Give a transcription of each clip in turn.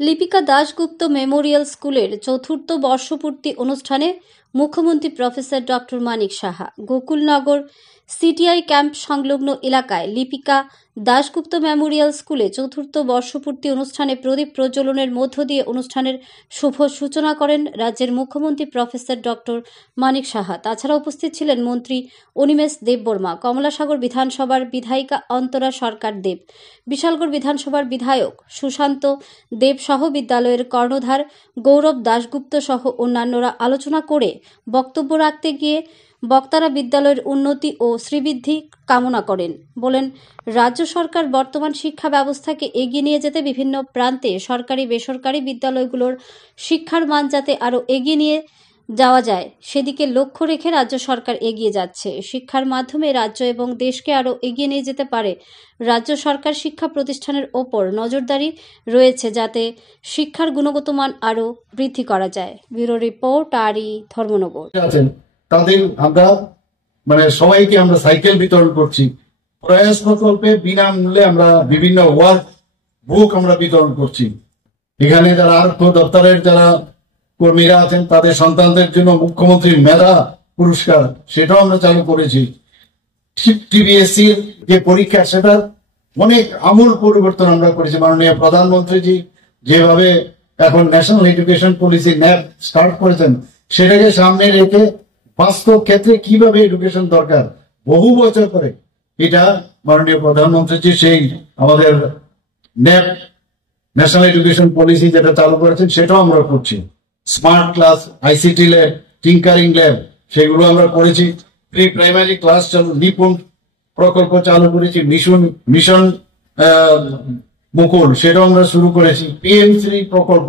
Lipika Dasgupta Memorial স্কুলের চতুর্থ বর্ষপূর্তি অনুষ্ঠানে মুখ্যমন্ত্রী professor doctor Manik Saha. Gokulnagar CTI camp সংলগ্ন এলাকায় লিপিকা দাশগুপ্ত মেমোরিয়াল স্কুলে চতুর্থ বর্ষপূর্তি অনুষ্ঠানে প্রদীপ প্রজ্বলনের মধ্য দিয়ে অনুষ্ঠানের শুভ সূচনা করেন রাজ্যের মুখ্যমন্ত্রী প্রফেসর ডক্টর মানিক সাহা। তাছাড়া উপস্থিত ছিলেন মন্ত্রী অনিমেষ দেববর্মা, কমলাসাগর বিধানসভার বিধায়িকা অন্তরা সরকার দেব, বিশালগড় বিধানসভার বিধায়ক সুশান্ত দেব সহ বিদ্যালয়ের কর্ণধার গৌরব দাশগুপ্ত সহ অন্যান্যরা। আলোচনা করে বক্তব্য রাখতে গিয়ে বক্তারা বিদ্যালয়ের উন্নতি ও শ্রীবৃদ্ধি কামনা করেন। বলেন, রাজ্য সরকার বর্তমান শিক্ষা ব্যবস্থাকে এগিয়ে নিয়ে যেতে বিভিন্ন প্রান্তে সরকারি বেসরকারি বিদ্যালয়গুলোর শিক্ষার মান যাতে আরও এগিয়ে নিয়ে যাওয়া যায় সেদিকে লক্ষ্য রেখে রাজ্য সরকার এগিয়ে যাচ্ছে। শিক্ষার মাধ্যমে রাজ্য এবং দেশকে আরও এগিয়ে নিয়ে যেতে পারে। রাজ্য সরকার শিক্ষা প্রতিষ্ঠানের ওপর নজরদারি রয়েছে যাতে শিক্ষার গুণগত মান আরও বৃদ্ধি করা যায়। ব্যুরো রিপোর্ট, আরই ধর্মনগর। তাদের আমরা সবাইকে আমরা সাইকেল বিতরণ করছি। প্রয়াস প্রকল্পে বিনামূল্যে আমরা বিভিন্ন ওয়ার্ক বুক আমরা বিতরণ করছি। এখানে যারা আরক্ষ দপ্তরের যারা কর্মীরা আছেন তাদের সন্তানদের জন্য মুখ্যমন্ত্রীর মেধা পুরস্কার সেটাও আমরা চালু করেছি। টিবিএসসি যে পরীক্ষা সেটার অনেক আমূল পরিবর্তন আমরা করেছি। মাননীয় প্রধানমন্ত্রীজি যেভাবে এখন national education policy nap start করেছেন সেটাকে সামনে রেখে বাস্তব ক্ষেত্রে কিভাবে এডুকেশন দরকার বহু বছর পরে এটা মাননীয় প্রধানমন্ত্রীজি সেই আমাদের ন্যাপ ন্যাশনাল এডুকেশন পলিসি যেটা চালু করেছেন সেটাও আমরা করছি। Smart class, ICT lab, tinkering lab সেগুলো আমরা করেছি। প্রি প্রাইমারি ক্লাস চালু, নিপুণ প্রকল্প চালু করেছি। মিশন মুকুল সেটাও আমরা শুরু করেছি। PM3 প্রকল্প,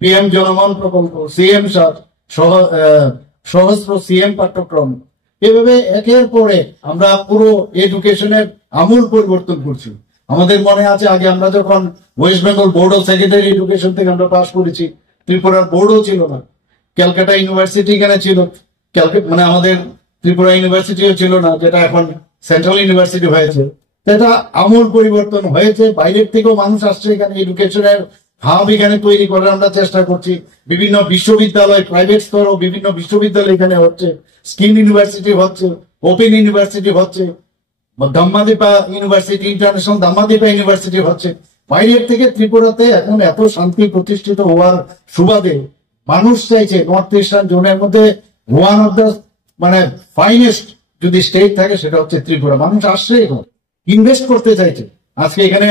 PM জনমন প্রকল্প, CM সহস্র CM পাঠ্যক্রম, এভাবে একের পরে আমরা পুরো এডুকেশনের আমূল পরিবর্তন করছি। আমাদের মনে আছে আগে আমরা যখন West Bengal board of secondary education থেকে আমরা পাস করেছি, ত্রিপুরার বোর্ডও ছিল না, ক্যালকাটা ইউনিভার্সিটি এখানে ছিল, আমাদের ত্রিপুরা ইউনিভার্সিটিও ছিল না, যেটা এখন সেন্ট্রাল ইউনিভার্সিটি হয়েছে। এটা আমূল পরিবর্তন হয়েছে। বাইরের থেকেও মানুষ আসছে এখানে, এডুকেশনের হাব এখানে তৈরি করার আমরা চেষ্টা করছি। বিভিন্ন বিশ্ববিদ্যালয়, প্রাইভেট স্তরও বিভিন্ন বিশ্ববিদ্যালয় এখানে হচ্ছে, স্কিল ইউনিভার্সিটি হচ্ছে, ওপেন ইউনিভার্সিটি হচ্ছে, ধাম্মাদীপা ইউনিভার্সিটি, ইন্টারন্যাশনাল ধাম্মাদীপা ইউনিভার্সিটি হচ্ছে। বাইরের থেকে ত্রিপুরাতে এখন এত শান্তি প্রতিষ্ঠিত হওয়ার সুবাদে মানুষ চাইছে নর্থ ইস্টার্ন জোনের মধ্যে ওয়ান অফ দ্য ফাইনেস্ট যদি স্টেট থাকে সেটা হচ্ছে ত্রিপুরা। মানুষ আসছে, এখন ইনভেস্ট করতে চাইছে। আজকে এখানে